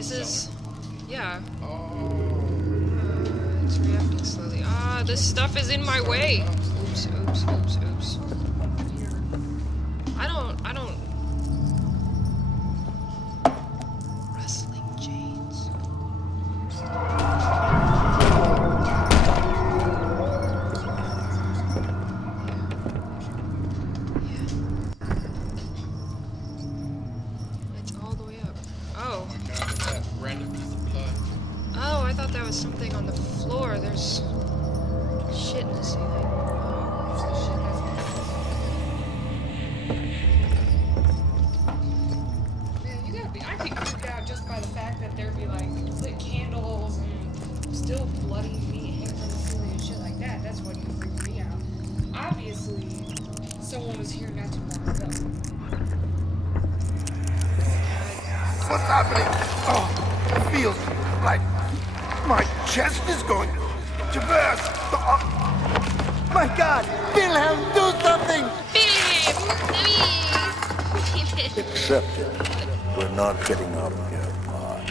This is... Yeah. Oh. It's reacting slowly. Ah, this stuff is in my way. Oops, oops, oops, oops. I don't... Wrestling chains. It's all the way up. Oh. Oh my god, look at that random piece of blood. Oh, I thought that was something on the floor. There's shit in the ceiling. Man, you gotta be. I'd be creeped out just by the fact that there'd be like lit candles and still bloody meat hanging from the ceiling and shit like that. That's what would freak me out. Obviously, someone was here not too long ago. What's happening? Oh, it feels like my chest is going to burst. Oh, my God! Wilhelm, do something! Accept it. We're not getting out of here alive.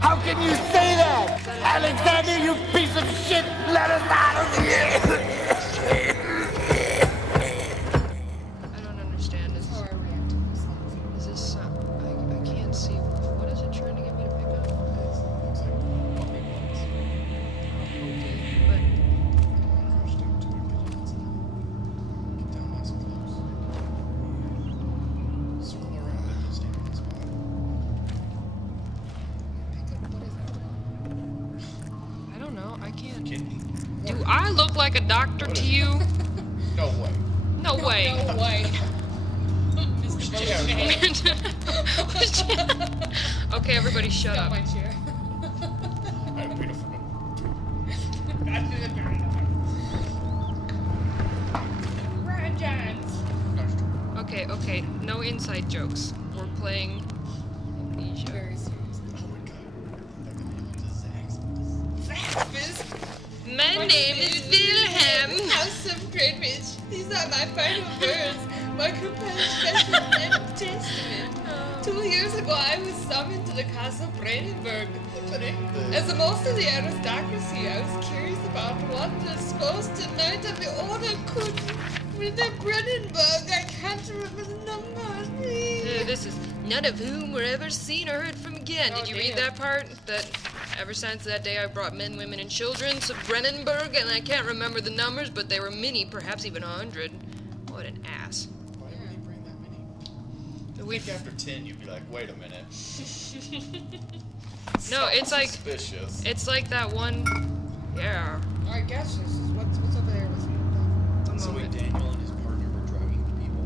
How can you say that? Alexander, you piece of shit! Let us out of here! I don't understand. That's how I react to this. Is this... I can't see. What is it trying to get me to pick up? Looks like puppy bugs. Okay, but... Crushed out to a pigeons. Get down nice and close. Circle around it and stand in the spot. I don't know. I can't... Kidney? Do I look like a doctor to you? No way. No way. No way. Mr. Bowman. Okay, everybody shut Got up. my chair. I'm beautiful. Rajans. Okay, okay. No inside jokes. We're playing Amnesia. Very serious. Oh my god. They're gonna have to Zax. Zaxby's. My name is Wilhelm. House of Greenwich. These are my final words. My compelling special testament. 2 years ago, I was summoned to the Castle Brandenburg. As most of the aristocracy, I was curious about what the supposed knight of the order could with the Brandenburg. I can't remember the numbers. This is none of whom were ever seen or heard from again. Did you read that part? That ever since that day I brought men, women, and children to Brennenburg, and I can't remember the numbers, but they were many, perhaps even 100. What an ass. Why would he bring that many? I We've... think after 10 you'd be like, wait a minute. No, it's like... Suspicious. It's like that one... Yeah. I guess this is what's over there with you. One So wait, moment. Daniel and his partner were driving the people.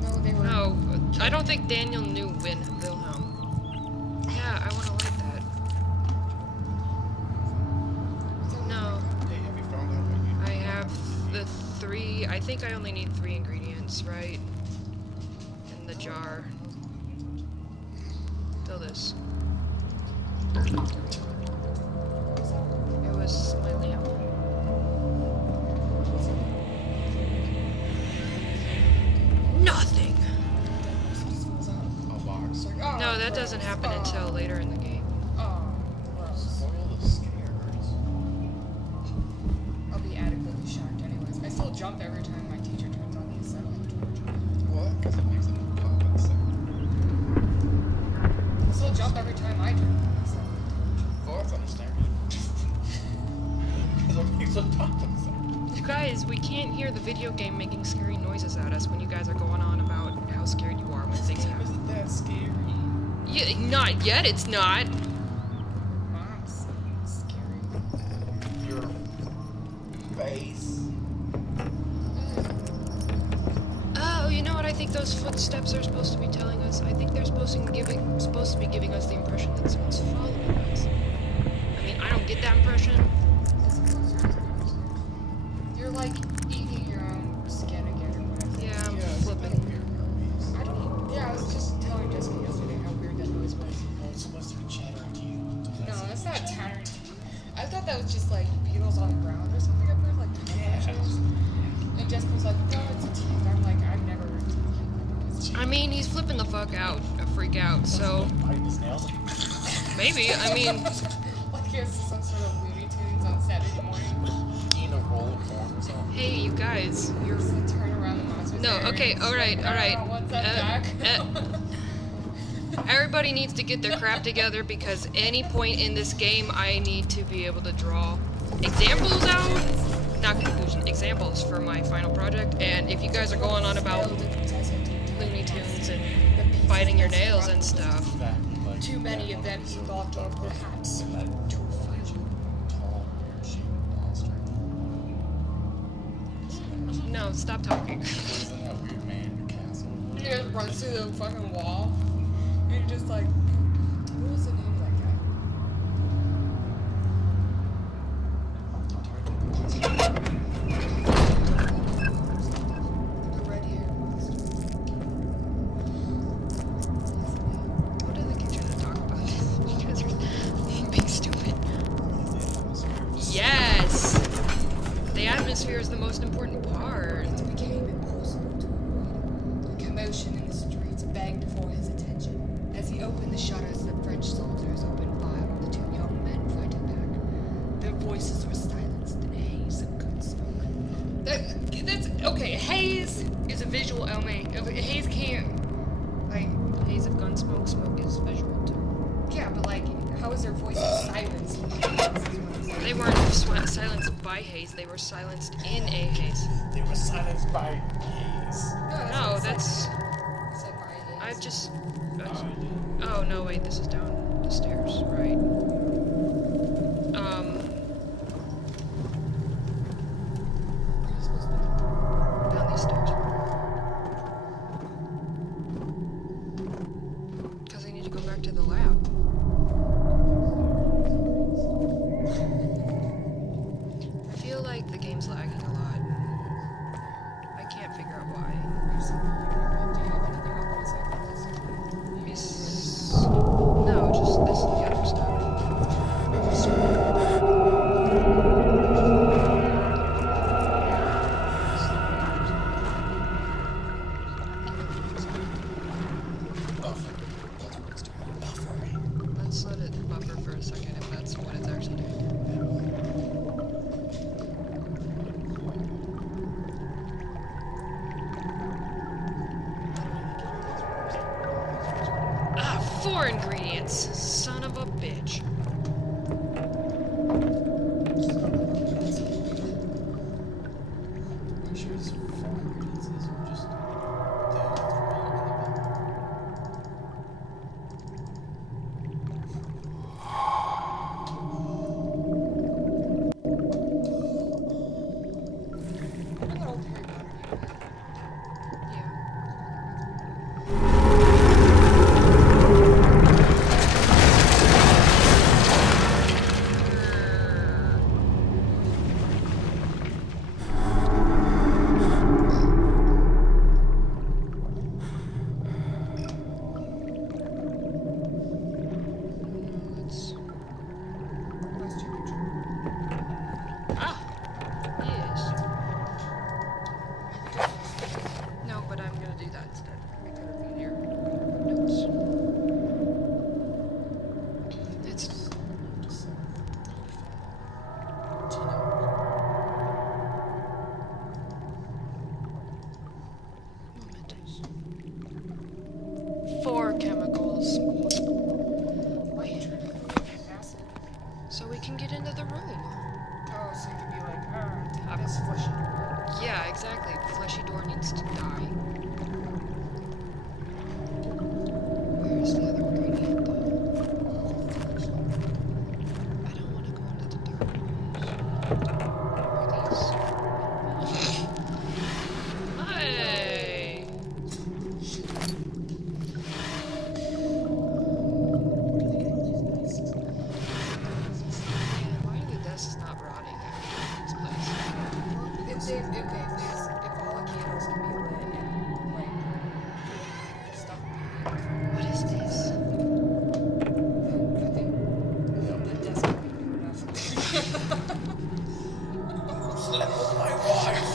No, they were. No, I don't think Daniel knew Wilhelm. Yeah, I want to like that. No, Hey, have you found out what you I have the 3... I think I only need 3 ingredients, right? In the jar. Fill this. It was my lamp. Nothing! a box? Like, oh, No, that gross. doesn't happen Oh. until later in the game. Oh, gross. Spoil the scares. I'll be adequately shocked anyways. I still jump every time my teacher turns on the acetylene torch. What? Because it makes a pop and sound. I still jump every time I turn on the acetylene torch. Oh, that's understandable. Because it makes a pop and sound. You guys, we can't hear the video game making scary noises at us when you guys are going on about how scared you are when things Game happen. isn't that scary. Yeah, not yet, it's not. Mom's scary. Your face. Oh, you know what I think those footsteps are supposed to be telling us? I think they're supposed to be giving us the impression that someone's following us. I mean, I don't get that impression. You're like eating your own skin again or whatever. Yeah, I'm Yeah, it's flipping. not weird herpes. I don't. Yeah, I was just telling Jessica yesterday how weird that noise was. Oh, it's supposed to be chattering to you. No, that's not chattering. I thought that was just like beetles on the ground or something up there, like cockroaches. And Jessica was like, no, it's a teeth. I'm like, I've never heard teeth. I mean, he's flipping the fuck out, a freak out, so... Biting his nails. Maybe. I mean, Like it's some sort of Looney Tunes on Saturday morning. Eating a roll of corn or something. hey, you guys. You're. Just to turn around the monsters. No, there okay, and alright, say, alright. "Oh, what's up, Jack?" Everybody needs to get their crap together because any point in this game I need to be able to draw examples out. Not conclusion, examples for my final project. And if you guys are going on about Looney Tunes and biting your nails and stuff. Too many of them he thought of, perhaps too few. Tall, weird-shaped monster. No, stop talking. Isn't that weird man in your castle? He just runs through the fucking wall. And you're just like, what was the name of that guy? The red-haired monster. What do they keep trying to talk about this? You guys are being stupid. Yes! The atmosphere is the most important part. It became impossible to avoid. The commotion in the streets begged for his attention. As he opened the shutters, the French soldiers opened fire on the two young men fighting back. Their voices were silenced in a haze of gun smoke. That's okay. Haze is a visual element. Haze can't. Like, Haze of gun smoke, smoke is visual too. yeah, but like, how is their voices silenced? They weren't silenced by haze, they were silenced in a haze. They were silenced by haze. No, that's. I I've just. Oh, no, wait, this is down the stairs, right? Down these stairs. Because I need to go back to the lab. I feel like the game's lagging a lot. I can't figure out why. No, just this and the other stuff. Let's let it buffer for a second if that's what it's actually doing. Ah, 4 ingredients. Son of a bitch. Make sure it's 4 ingredients. These are just No, but I'm gonna do that instead. Make it easier. Notes. It's momentous. 4 chemicals. Wait. So we can get into the room. Oh, so you could be like, take this fleshy door. Yeah, exactly. The fleshy door needs to die. Where's the other ingredient, though? I don't want to go into the dark rooms. Where are these? Hey! Man, why are the desks not rotting in this place? If all the candles can be lit and like stuff. What is this? I think the desk would be enough. slept with my wife.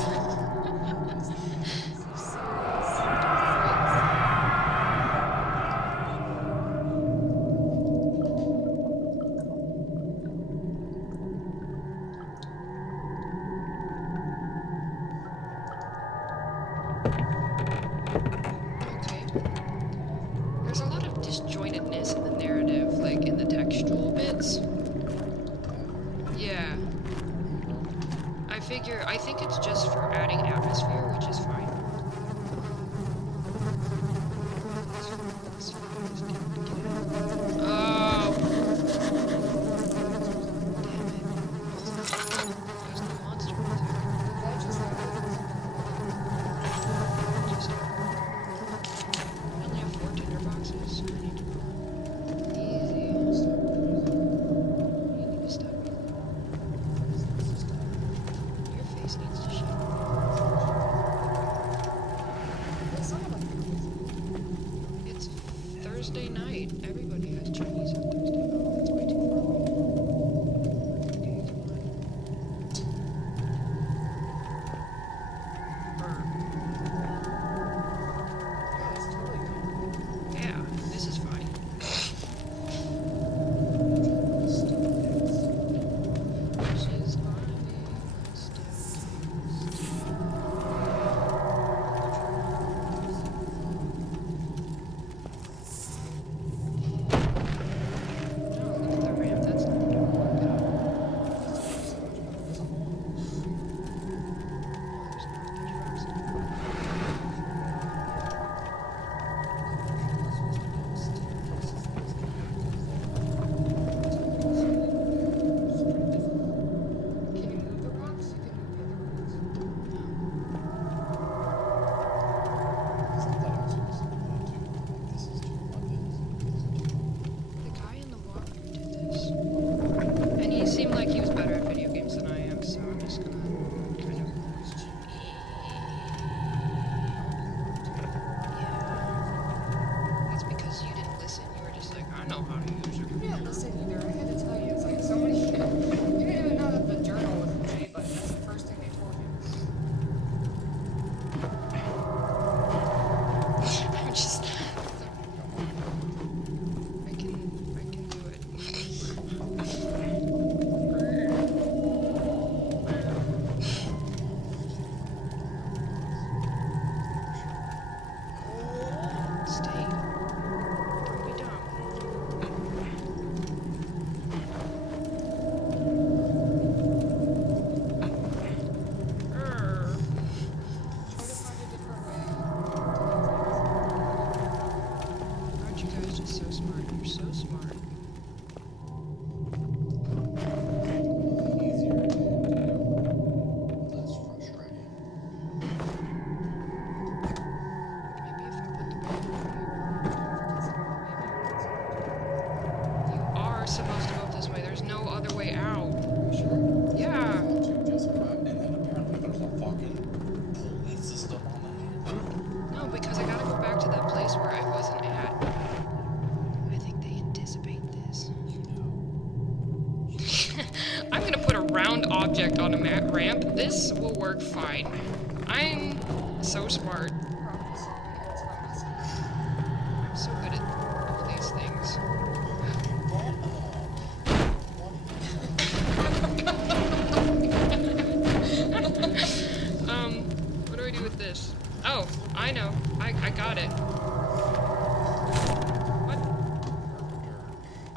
Thursday night. Everybody has Chinese on Thursday. Oh, that's way too far away. Okay, come on. Burn. Yeah, it's totally good. Yeah, this is fine. She's climbing the stairs. Oh, look at the ramp. That's not gonna work at all. No, there's not. There's rocks. Can you move the rocks? You can move the other rocks. I thought I was supposed to do that too. Like, this is just The guy in the walkthrough did this. And he seemed like he was better at video games than I am, so I'm just gonna kind of... Yeah. That's because you didn't listen. You were just like, I know how to use it. Yeah, listen, either. I had to tell you, it's like so many shit. You didn't even know that the journal was made, but that's the first thing they told you. I'm just... I can do it. Stay. Don't be dumb. Err. Try to find a different way. Aren't you guys just so smart? You're so smart. Easier and less frustrating. Maybe if I put the ball over here. You are supposed to go this way. There's no other way out. Sure. Yeah. To Jessica, and then apparently there's a fucking pulley system on the hand. No, because I gotta go back to that place where I wasn't at. I think they anticipate this. I'm gonna put a round object on a ramp. This will work fine. I'm so smart. I'm so good at all these things. What do I do with this? Oh, I know. I got it. What?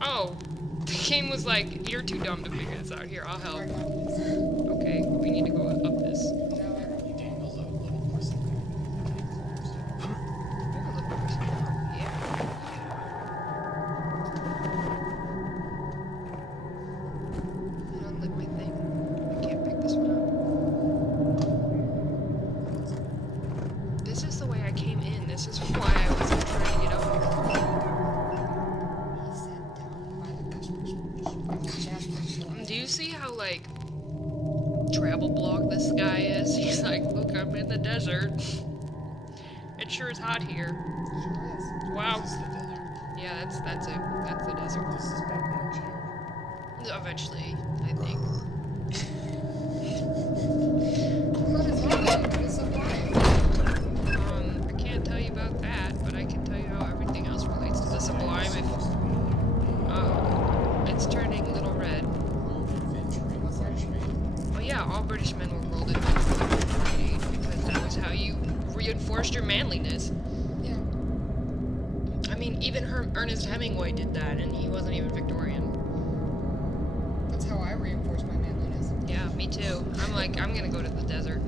Oh, the game was like, you're too dumb to figure this out. Here, I'll help. Okay, we need to go up this. Daniel's a little more simple. You're a little person. Oh, yeah. And unlit my thing. I can't pick this one up. This is the way I came in. This is why I wasn't trying to get up here. Do you see how, like, travel blog this guy is? He's like, look, I'm in the desert. It sure is hot here. Wow. This is the desert. Yeah, that's it. That's the desert. This is back in the chair. Eventually, I think. What is happening to the sublime? I can't tell you about that, but I can tell you how everything else relates to the sublime if it's turning a little red. Well, yeah, all British men were rolled into infantry because that was how you reinforced your manliness. Yeah. I mean, even Ernest Hemingway did that, and he wasn't even Victorian. That's how I reinforce my manliness. Yeah, me too. I'm like, I'm gonna go to the desert.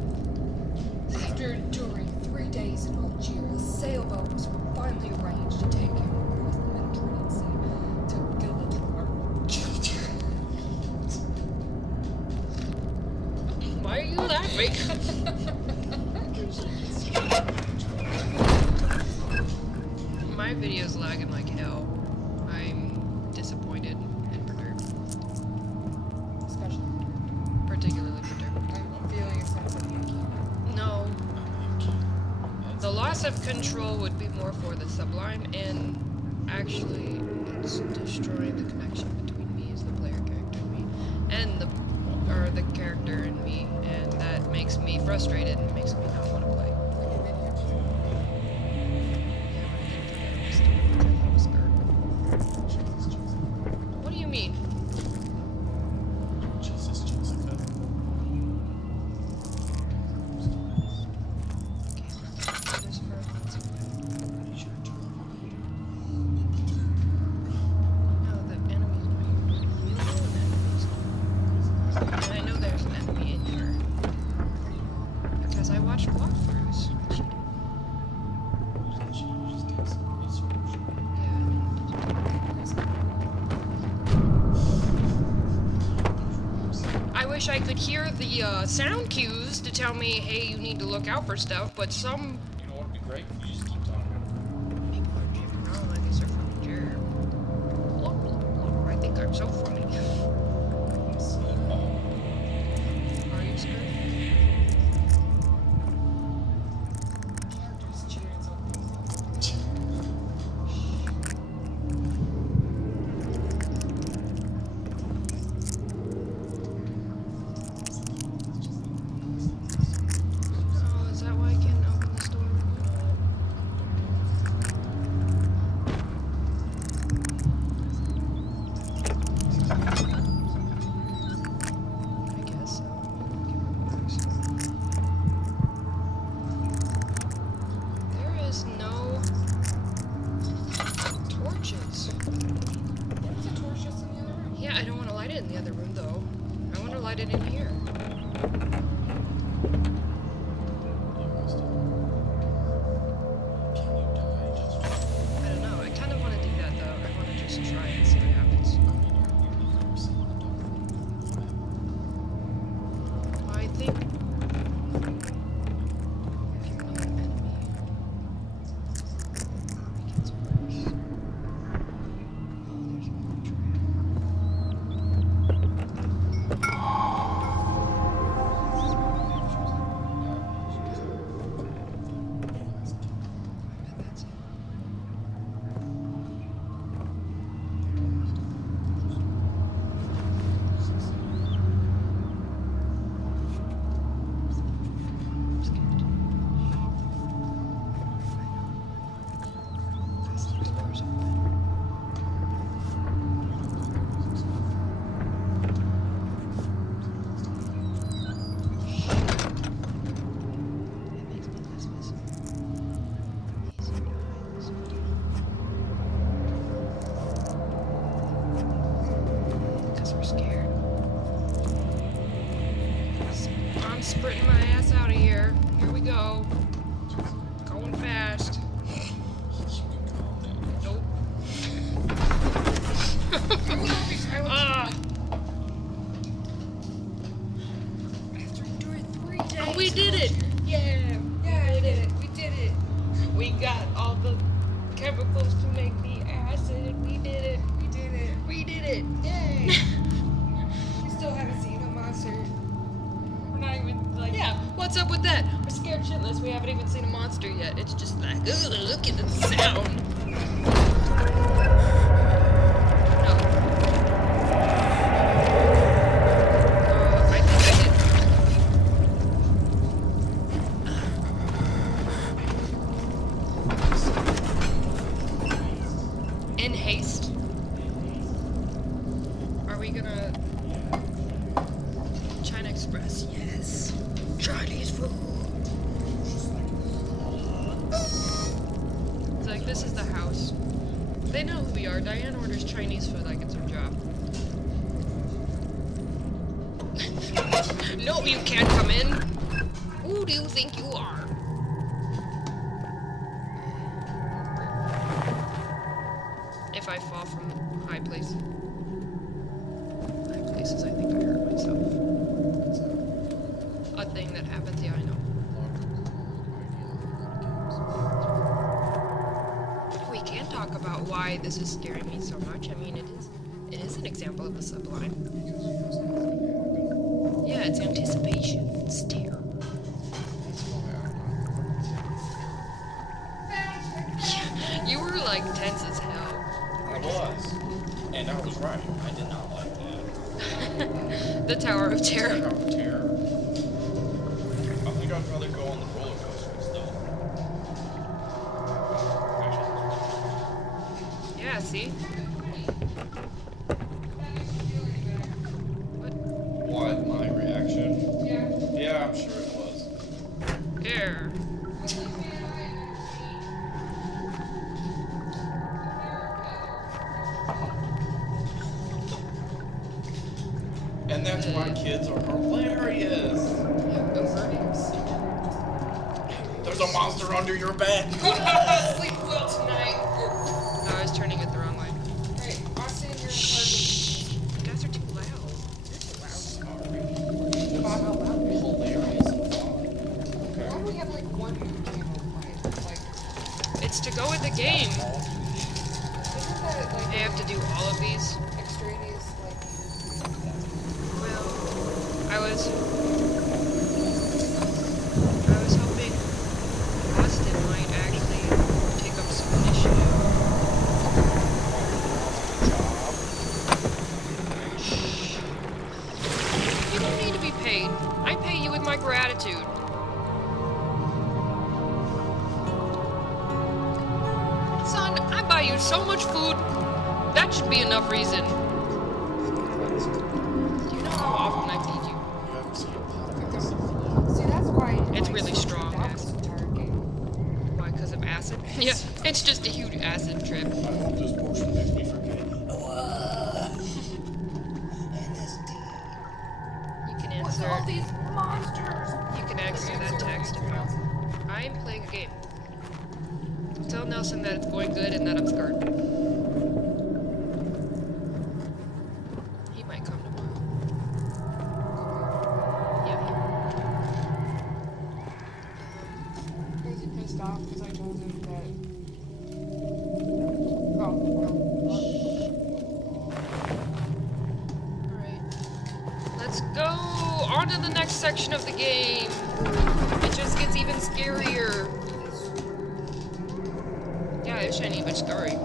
After enduring 3 days in Algiers, a sailboat was finally arranged to take him across the Mediterranean Sea to Gibraltar. Why are you laughing? My video's lagging like hell. I'm disappointed and perturbed. Especially. Particularly perturbed. I'm feeling a sense of yucky. No. The loss of control would be more for the sublime and Actually, it's destroying the connection between me as the player character and me, and the character and me, and that makes me frustrated and makes me not want to play. What do you mean? Jesus, Jessica. No, the enemy's not here. You know an enemy's here. And I know there's an enemy in here. Because I watched walkthroughs. I wish I could hear the sound cues to tell me, hey, you need to look out for stuff, but some You know what would be great? You just keep talking. people are jipping around like it's their fucking jerk. Blah, blah, blah. I think I'm so funny. Are you scared? Characters cheering something. Oh, is that why I can't open this door? I guess so. There is no torches. There's a torch just in the other room. Yeah, I don't want to light it in the other room though. I want to light it in here. I don't know. I kind of want to do that though. I want to just try and see what happens. I think if you're near an enemy, it gets worse. Oh, there's more trap. I bet that's it. I'm scared. Because the door's open. It makes me less visible. Easier to hide this way. Because we're scared. I'm sprinting my ass out of here. Here we go. Going fast. Nope. Ah. After enduring 3 days. Oh, we did it! Yeah, we did it. We did it. We got all the chemicals to make the acid. We did it. We did it. We did it. Yay! We still haven't seen a monster. We're not even like. Yeah, what's up with that? We're scared shitless. We haven't even seen a monster yet. It's just like, ugh, look at the sound. No. I think I did. In haste. Are we gonna China Express? Yes. Chinese food. It's like, this is the house. They know who we are. Diane orders Chinese food like it's her job. No, you can't come in. Who do you think you are? If I fall from high places. High places, I think I hurt myself. A thing that happens, yeah, I know. We can talk about why this is scaring me so much. I mean, it is an example of the sublime. Yeah, it's anticipation. It's terror. You were like tense as hell. was. And I was right. I did not like that. The Tower of Terror. Tower of Terror. I think I'd rather go on the roller coasters though. Yeah, see? What? My reaction? Yeah, I'm sure it was. Here. And that's why kids are hilarious. There's a monster under your bed. Sleep well tonight. No, I was turning it the wrong way. Hey, Austin, you're You guys are too loud. Hilarious and fun. Why do we have like one camera, right? Like, It's to go with the game. isn't that like I have to do all of these. extraneous? Like, Well, I was hoping Austin might actually take up some initiative. You don't need to be paid. I pay you with my gratitude. Son, I buy you so much food. That should be enough reason. Do you know how often I feed you? You ever see a podcast? see, that's why It's like, really strong, that yes. was the entire game. Why? Because of acid? Yeah, it's just a huge acid trip. I hope this potion makes me forget. You can What's all answer. these monsters? You can answer that text if you want. I'm playing a game. Tell Nelson that it's going good and that I'm scared. He might come tomorrow. Yeah. Is he pissed off because I told him that? Oh, Alright. Let's go on to the next section of the game. It just gets even scarier. Yeah, it's shiny but scary.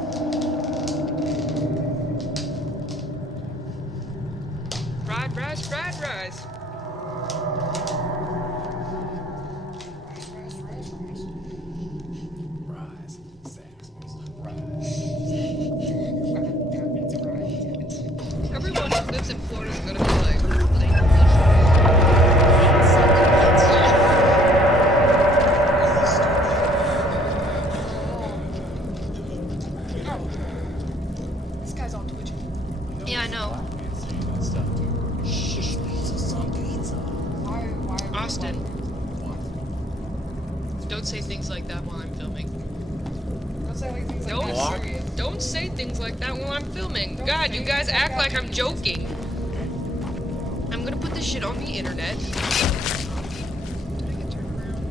Fried rice, fried rice. Rise, Saxons, rise. Everyone who lives in Florida is gonna be like, this guy's all twitchy. yeah, I know. Why Austin. Don't say things like that while I'm filming. Don't say like things like Don't, that serious. don't say things like that while I'm filming. Don't God, say you guys things like act that. like I'm joking. I'm gonna put this shit on the internet. Did I get turned around?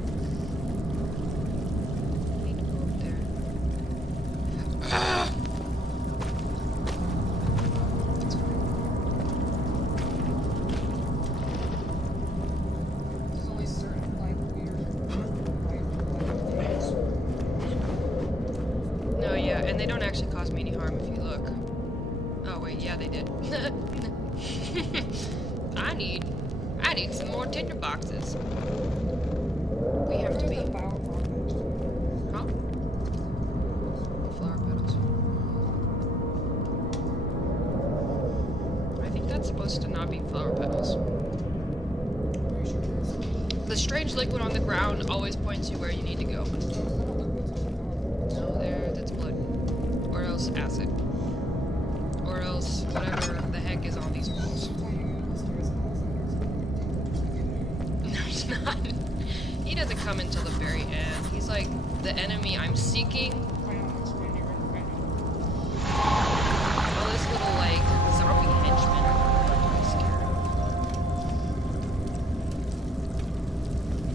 I need to go up there. Ah! It's fine. There's only certain like weird No, yeah, and they don't actually cause me any harm if you look. Oh wait, yeah, they did. I need some more tinder boxes. We have to be. Huh? Flower petals. I think that's supposed to not be flower petals. The strange liquid on the ground always points you where you need to go. No, there, that's blood. Or else acid. Or else whatever the heck is on these walls. No, he's not. He doesn't come until the very end. He's like the enemy I'm seeking. All this little like zombie henchman.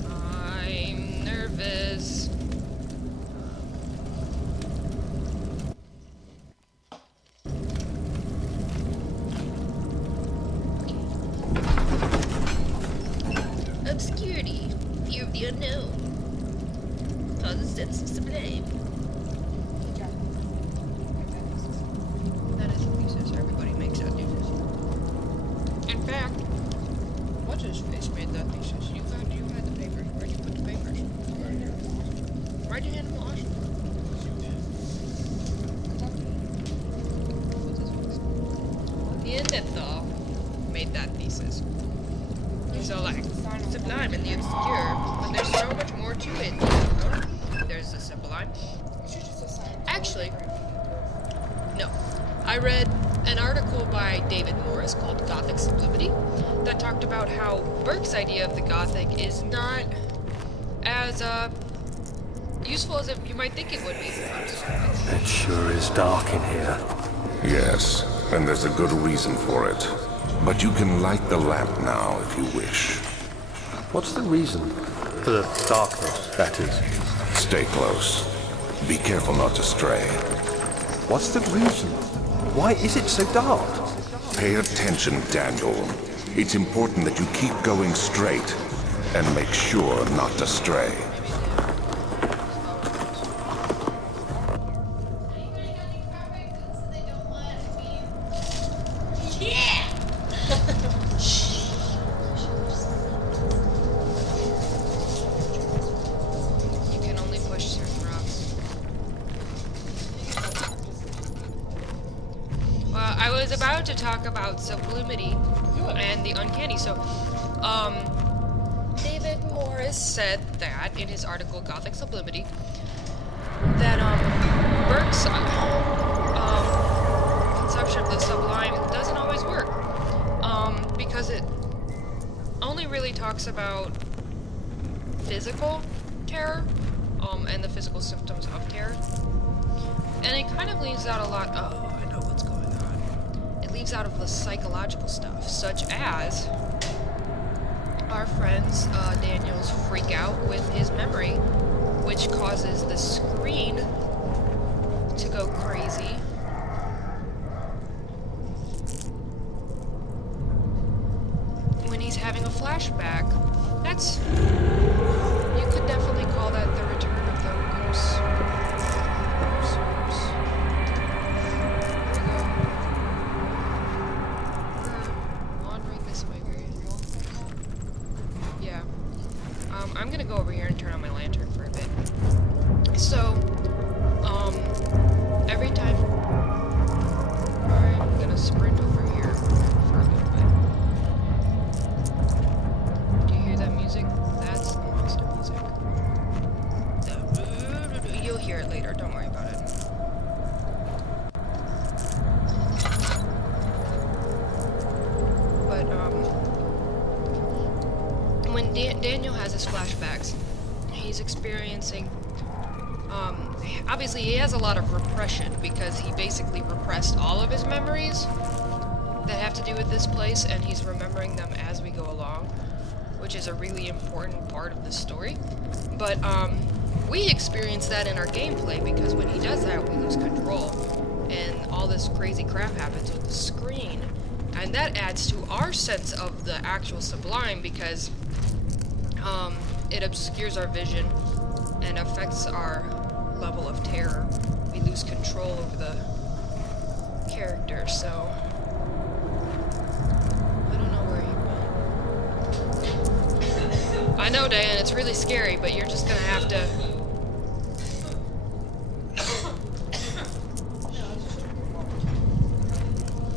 I'm nervous. Obscurity, fear of the unknown, causes senses to blame. Neanderthal made that thesis. So, like, sublime and the obscure, but there's so much more to it. You know? There's the sublime. Actually, no. I read an article by David Morris called Gothic Sublimity that talked about how Burke's idea of the Gothic is not as useful as you might think it would be. It sure is dark in here. Yes, and there's a good reason for it. But you can light the lamp now if you wish. What's the reason? For the darkness, that is. Stay close. Be careful not to stray. What's the reason? Why is it so dark? Pay attention, Daniel. It's important that you keep going straight and make sure not to stray. You can only push certain rocks. Well, I was about to talk about sublimity and the uncanny. So, David Morris said that in his article Gothic Sublimity that Burke's conception of the sublime doesn't always work because it only really talks about physical terror and the physical symptoms of terror, and it kind of leaves out a lot. Oh, I know what's going on. It leaves out of the psychological stuff, such as our friend's Daniel's freak out with his memory, which causes the screen to go crazy. When he's having a flashback, that's... you could definitely call that the return of the Rus. We're wandering this way, very yeah. I'm gonna go over here and turn on my lantern for a bit. So, every time... Alright, I'm gonna sprint over here for a little bit. Do you hear that music? That's the monster music. You'll hear it later, don't worry about it. But, when Daniel has his flashbacks, he's experiencing, obviously he has a lot of repression because he basically repressed all of his memories that have to do with this place, and he's remembering them as we go along, which is a really important part of the story. But, we experience that in our gameplay because when he does that, we lose control, and all this crazy crap happens with the screen, and that adds to our sense of the actual sublime because it obscures our vision and affects our level of terror. We lose control over the character, so I don't know where he went. I know, Diane, it's really scary, but you're just gonna have to...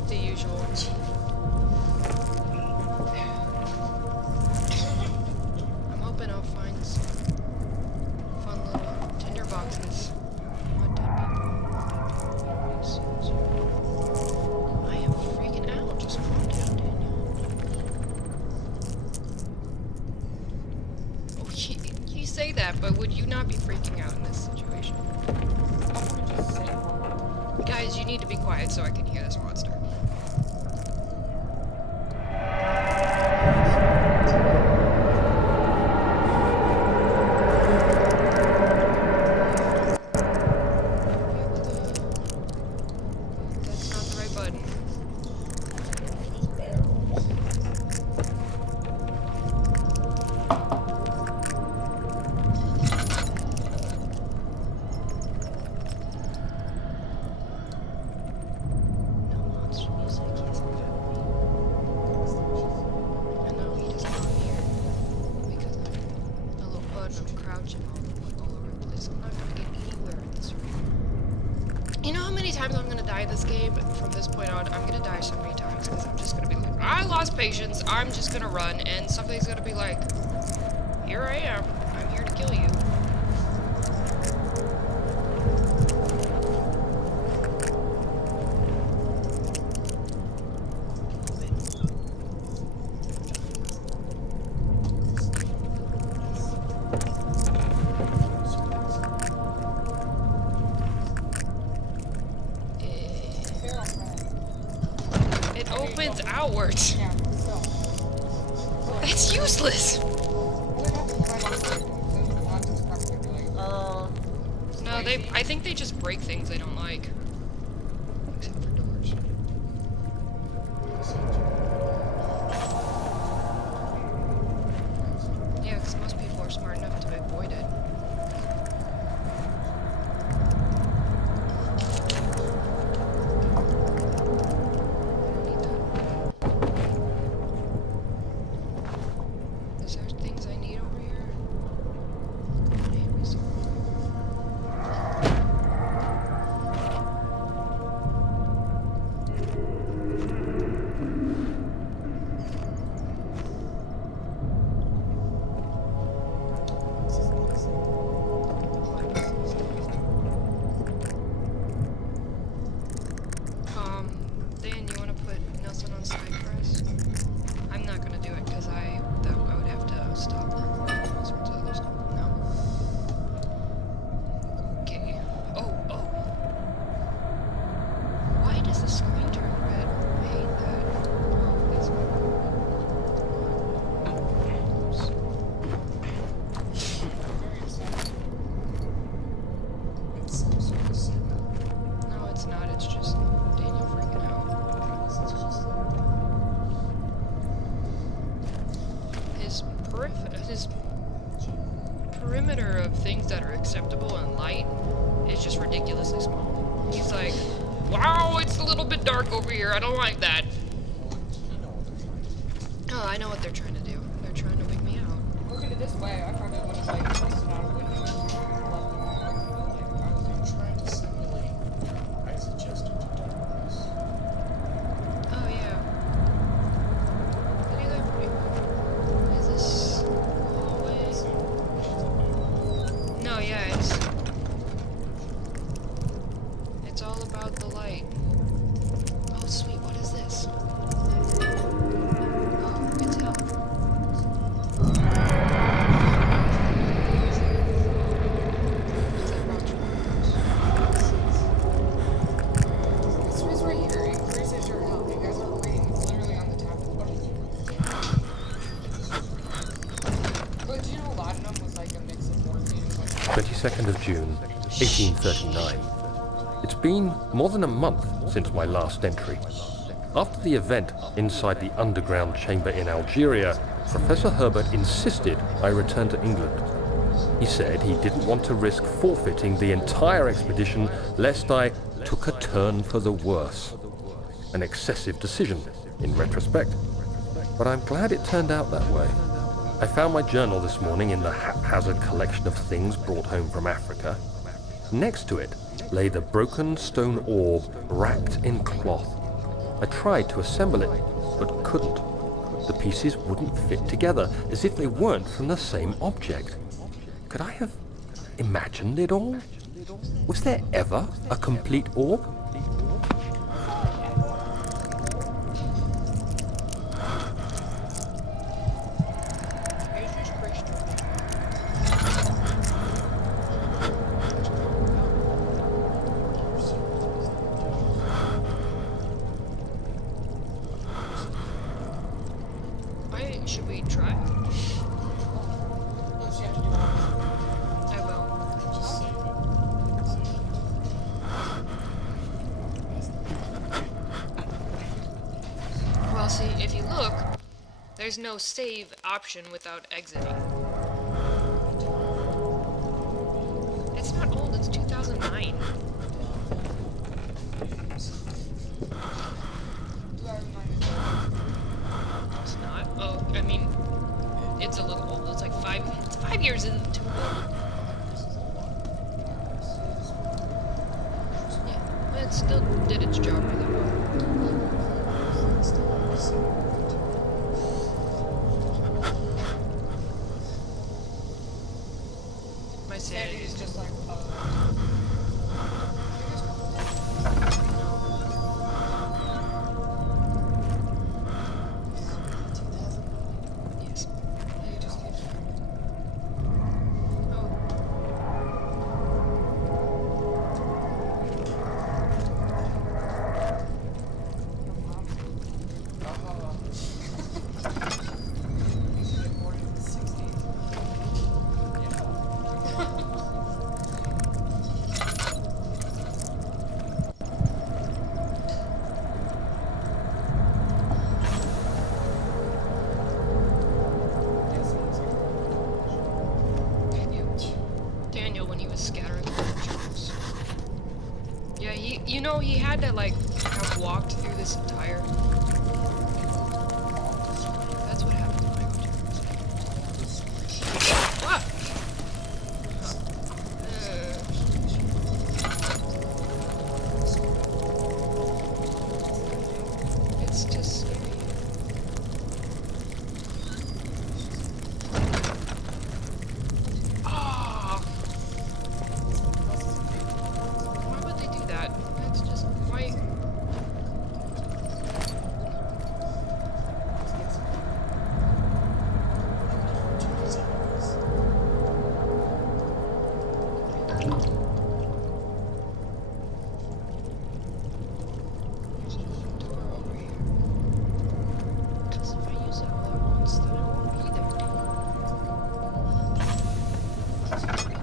the usual. I'm hoping I'll find some fun little tinder boxes. What dead people? I am freaking out. Just calm down, Daniel. Oh, you say that, but would you not be freaking out in this situation? Guys, you need to be quiet so I can hear this monster. That's not the right button. No monster. times I'm gonna die this game, from this point on, I'm gonna die so many times, because I'm just gonna be like, I lost patience, I'm just gonna run, and something's gonna be like, here I am, I'm here to kill you. It opens outwards. Yeah, so. That's useless. No, I think they just break things they don't like. Except for doors. Yeah, because most people are smart enough to avoid it. Is there things I need over here? Dan, you want to put Nelson on side press? I'm not gonna do it because I would have to stop all sorts of other stuff. No. Okay. Oh. Why does the screen turn red? I hate that. Oh, that's no, it's not. It's just Daniel freaking out. His perimeter of things that are acceptable in light is just ridiculously small. He's like, wow, it's a little bit dark over here. I don't like that. Oh, I know what they're trying to do. They're trying to wig me out. Look at it this way. I probably would have like busted out a window. Trying to simulate. I suggested to darkness. Oh, yeah. Look at that pretty cool. Is this hallway? No, yeah, it's all about the light. Oh, sweet, what is this? Oh, it's health. Is that rock? This was right here. Increases your health. You guys are reading. It's literally on the top of the bottom. But do you know laudanum was like a mix of morphine and like 22nd of June, 1839. It's been more than a month since my last entry. After the event inside the underground chamber in Algeria, Professor Herbert insisted I return to England. He said he didn't want to risk forfeiting the entire expedition lest I took a turn for the worse. An excessive decision, in retrospect. But I'm glad it turned out that way. I found my journal this morning in the haphazard collection of things brought home from Africa. Next to it lay the broken stone orb wrapped in cloth. I tried to assemble it, but couldn't. The pieces wouldn't fit together, as if they weren't from the same object. Could I have imagined it all? Was there ever a complete orb? Should we try? Unless you have to do it on I will. Just save it. Well, see, if you look, there's no save option without exiting. It's not old, it's 2009. It's not. Oh, I mean, it's a little old. It's like 5 years into old. Yeah, well, it still did its job really well. My sanity is just like, yes. Daniel, when he was scattering the jokes. Yeah, he had to like have walked through this entire. That's what happened to Michael Jackson. Ah! It's just scary. Ah! Why would they do that? That's just why. There's a door over here. 'Cause if I use it all at once, then I won't be there. I don't know.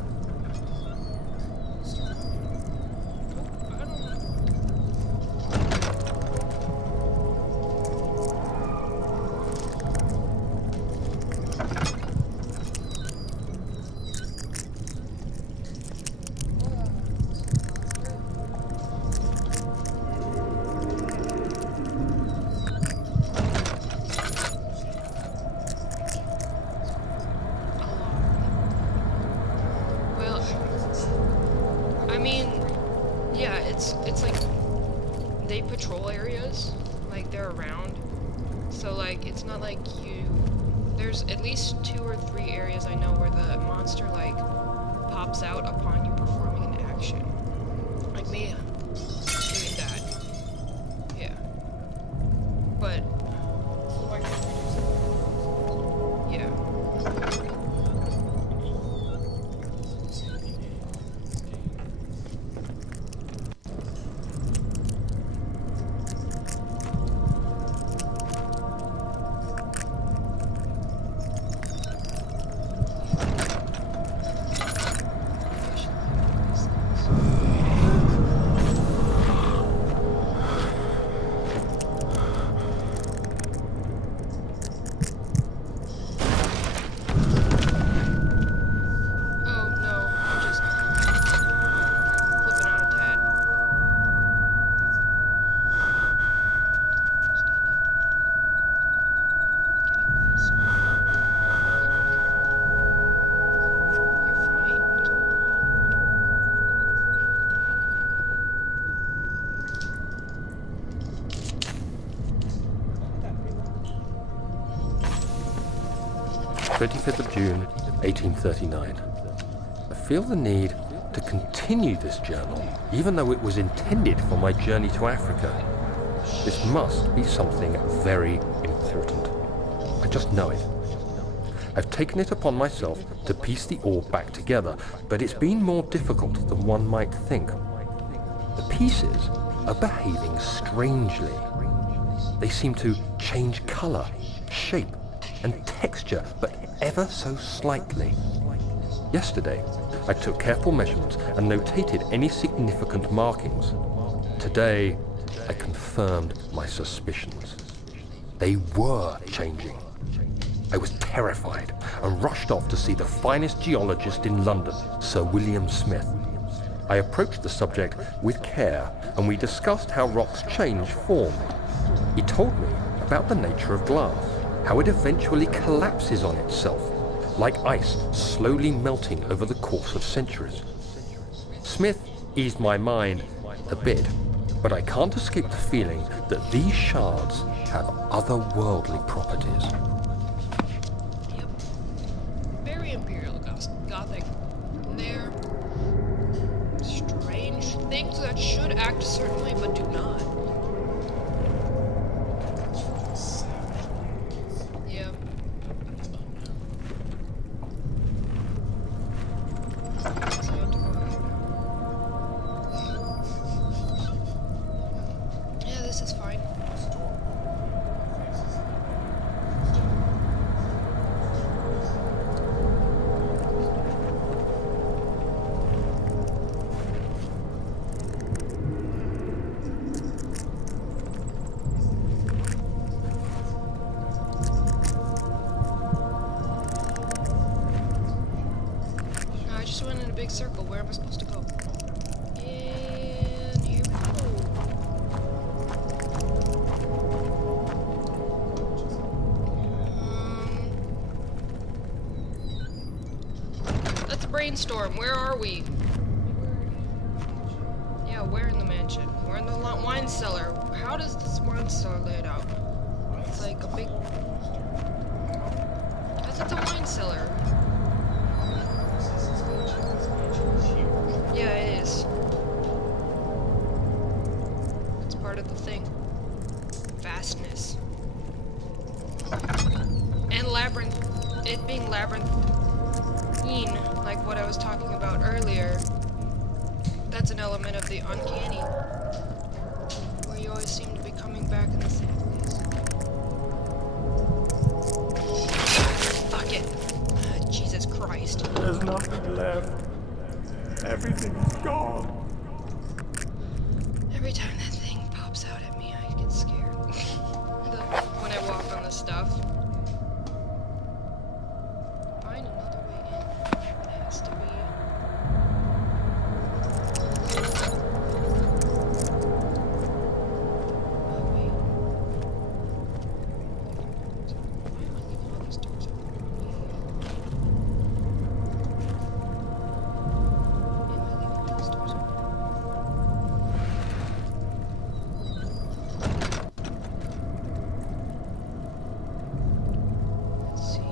Well, I mean, yeah, it's like they patrol areas, like they're around. So like it's not like there's at least 2 or 3 areas I know where the monster like pops out upon you performing an action. Like me doing that. Yeah. But yeah. Oh no, I'm just flipping out a tad. Get up, please. You're fine. Come on. 25th of June, 1839. I feel the need to continue this journal, even though it was intended for my journey to Africa. This must be something very important. I just know it. I've taken it upon myself to piece the orb back together, but it's been more difficult than one might think. The pieces are behaving strangely. They seem to change color, shape, and texture, but ever so slightly. Yesterday, I took careful measurements and notated any significant markings. Today, I confirmed my suspicions. They were changing. I was terrified and rushed off to see the finest geologist in London, Sir William Smith. I approached the subject with care and we discussed how rocks change form. He told me about the nature of glass, how it eventually collapses on itself, like ice slowly melting over the course of centuries. Smith eased my mind a bit, but I can't escape the feeling that these shards have otherworldly properties. Yep. Very imperial gothic. They're strange things that should act certainly, but do not. Yeah. Yeah, this is fine. No, I just went in a big circle. Where am I supposed to go? And here we go. Let's brainstorm. Where are we? Yeah, where in the mansion? We're in the wine cellar. How does this wine cellar lay it out? It's like a big... Because it's a wine cellar. Yeah, it is. It's part of the thing. Vastness. And labyrinth. It being labyrinthine, like what I was talking about earlier. That's an element of the uncanny. Where you always seem to be coming back in the same place. Fuck it. Jesus Christ. There's nothing left. Everything's gone. Every time that thing pops out at me, I get scared. When I walk on the stuff. Find another way in. It has to be. Oh, wait. Why am I leaving all these doors open? Am I leaving those doors open? Let's see.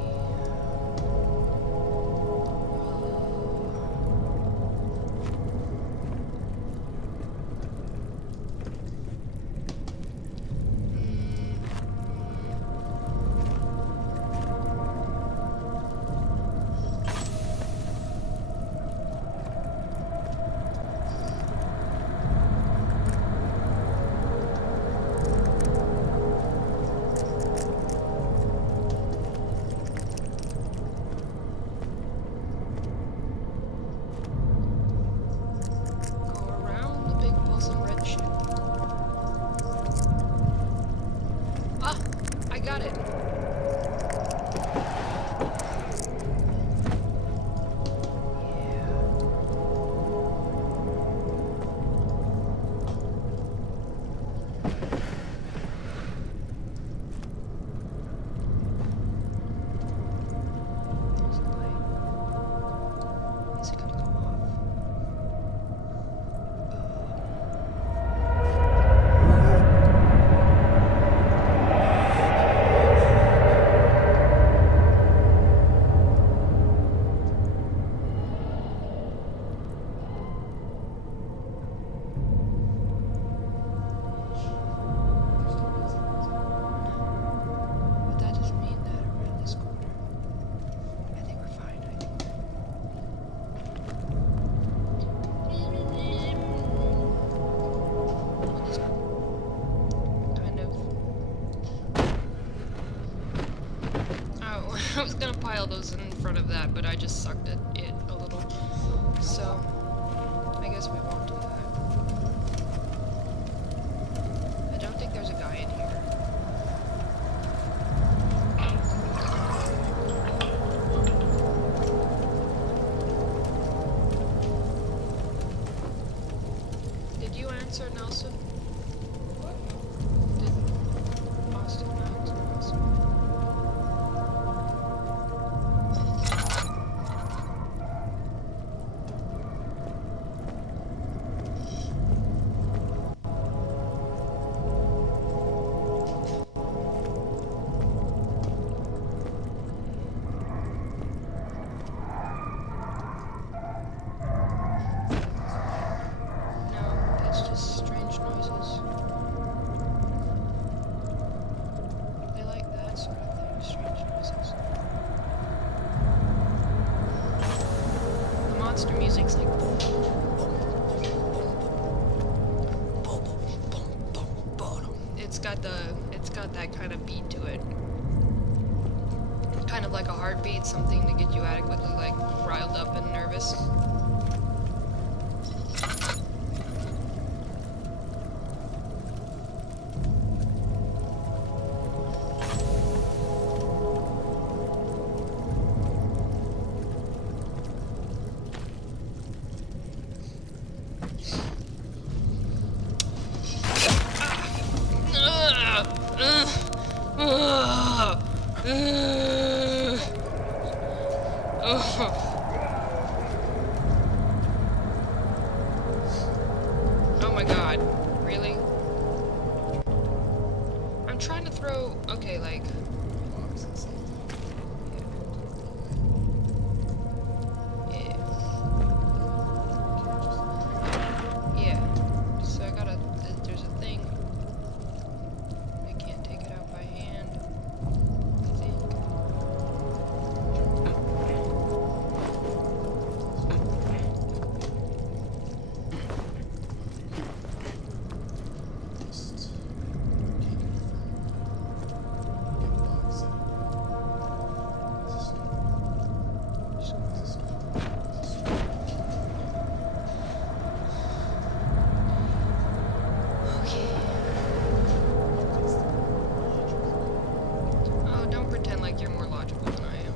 Go around the big pulsing red ship. Ah, I got it. There's a light. Is it gonna go off? But that doesn't mean that around this corner. I think we're fine. I think just kind of. Oh, I was gonna pile those in front of that, but I just sucked at it a little. So, I guess we won't do that. I don't think there's a guy in here. Did you answer, Nelson? Did Austin answer Nelson? monster music's like. It's got that kind of beat to it. Kind of like a heartbeat, something to get you adequately like riled up and nervous. Oh my god, really? I'm trying to throw, okay, like... Yeah. Yeah. So I gotta, there's a thing. I can't take it out by hand, I think. Oh, don't pretend like you're more logical than I am.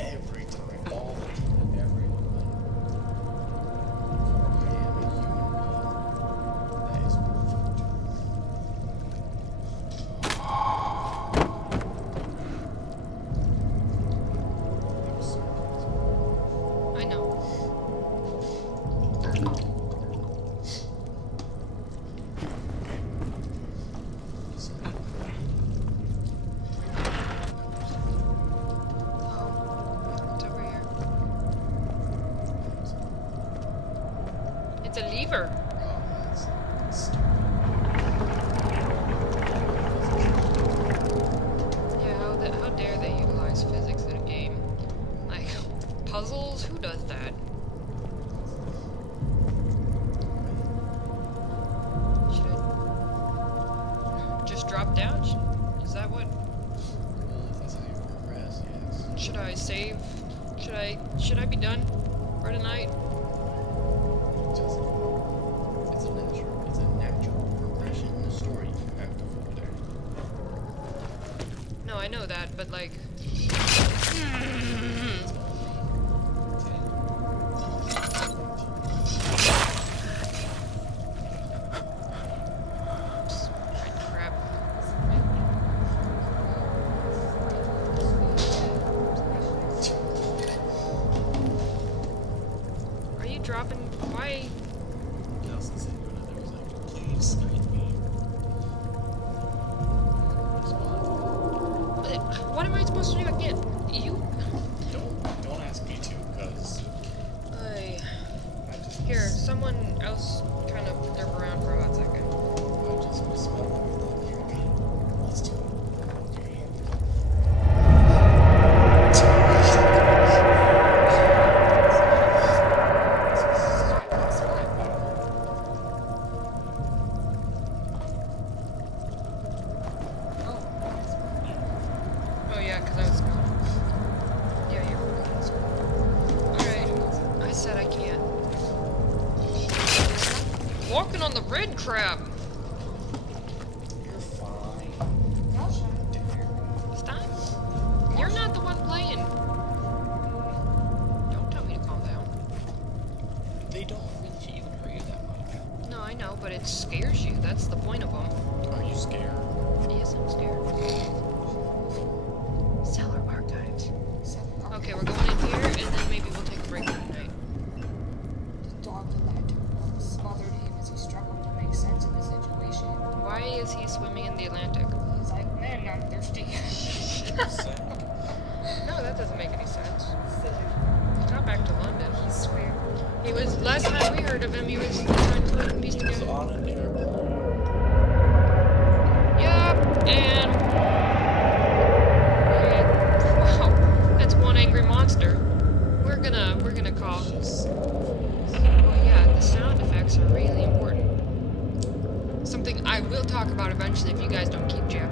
Every time, all the time, every moment. I am a human being. That is perfect. I know. Oh, it's over here. It's a lever. Yeah, how dare they utilize physics in a game? Like, puzzles? Who does that? Should I just drop down? Is that what? Well, if that's how you progress, yes. Should I save? Should I be done for tonight? It's a natural progression in the story. You have to go there. No, I know that, but like... Crap. Are you dropping? Why? Nelson said there was like, please snipe me. What am I supposed to do again? You? Don't ask me to, cause I... I just Here, someone else kind of derp around for a hot second. I just smell everything. Here, okay. Let's do it. Your hand. Oh yeah, because I was... Yeah, you're Alright, I said I can't. Walking on the red crab! You're fine. Stop. You're not the one playing. Don't tell me to calm down. They don't really even hurt you that much. No, I know, but it scares you. That's the point of them. Are you scared? Yes, I'm scared. Cellar archives. Okay, we're going in here, and then maybe we'll take a break for tonight. The dog led smothered him as he struggled to make sense of the situation. Why is he swimming in the Atlantic? He's like, man, I'm thirsty. No, that doesn't make any sense. He's not back to London. I swear. He was, last time we heard of him, he was trying to put a piece It was together. on an airplane. Yup, and... Wow, that's one angry monster. We're gonna call. Well, yeah, the sound effects are really important. Something I will talk about eventually if you guys don't keep Jeff.